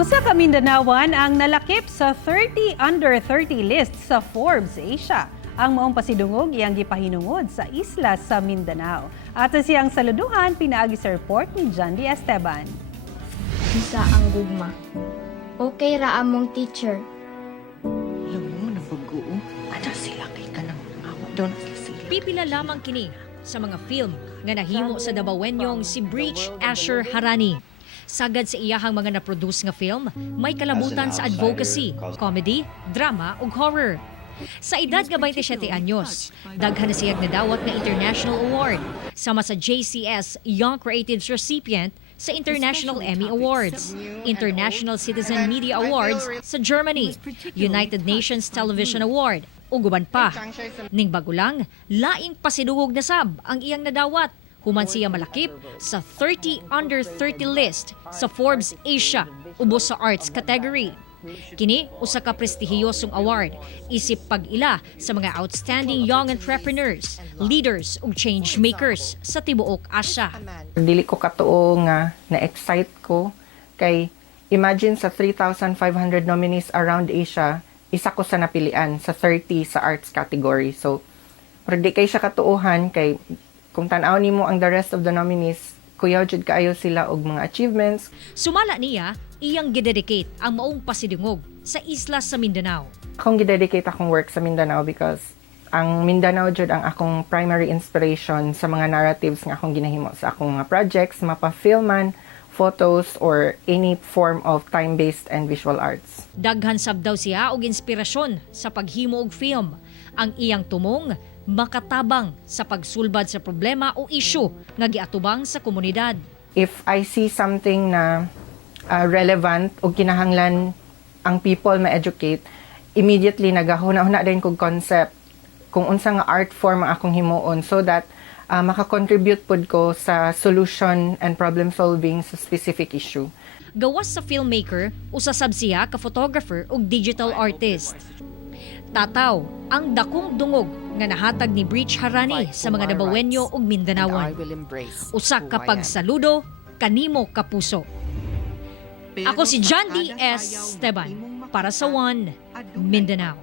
Usa ka Mindanaoan ang nalakip sa 30 under 30 list sa Forbes Asia. Ang maong pasidungog iyang gipahinungod sa isla sa Mindanao. At sa siyang saluduhan, pinaagi sa report ni John D. Esteban. Isa ang gugma. Okay ra among teacher. Alam mo, nabagoong. Ano sila kay ka nang awa doon sila. Pipila lamang kini sa mga film nga nahimo sa Dabawenyong si Breach Asher Harani. Sagad sa iyahang mga na-produce nga film, may kalabutan sa advocacy, comedy, drama ug horror. Sa edad nga 27 anyos, daghan na siyang nadawat nga international award sama sa JCS Young Creatives recipient sa International Emmy Awards, International Citizen Media Awards sa Germany, United Nations Television Award, ug uban pa. Ning bago lang, laing pasidungog na sab ang iyang nadawat. Human siya malakip sa 30 under 30 list sa Forbes Asia, ubos sa arts category. Kini usa ka prestihiyosong award isip pag-ila sa mga outstanding young entrepreneurs, leaders ug change makers sa tibuok Asia. Dili ko katuo nga na-excite ko kay imagine sa 3,500 nominees around Asia, isa ko sa napilian sa 30 sa arts category. So, pero di kay siya katuuhan kay kung tanaw nimo ang the rest of the nominees, kuyaw jud kaayo sila og mga achievements. Sumala niya, iyang gidedicate ang maong pasidungog sa isla sa Mindanao. Akong gidedicate akong work sa Mindanao because ang Mindanao jud ang akong primary inspiration sa mga narratives nga akong ginahimo sa akong mga projects, mapa-filman, photos, or any form of time-based and visual arts. Daghan sab daw siya og inspirasyon sa paghimo og film. Ang iyang tumong makatabang sa pagsulbad sa problema o isyu nga giatubang sa komunidad. If I see something na relevant o kinahanglan ang people ma-educate, immediately nagahuna-huna din kog concept kung unsa nga art form ang akong himuon so that makakontribute pod ko sa solution and problem solving sa specific issue. Gawas sa filmmaker, usasab siya ka photographer ug digital artist. Tataw ang dakong dungog nga nahatag ni Breach Harani sa mga Dabawenyo ug Mindanaoan. Usa ka pagsaludo kanimo kapuso. Ako si John D. Esteban para sa One Mindanao.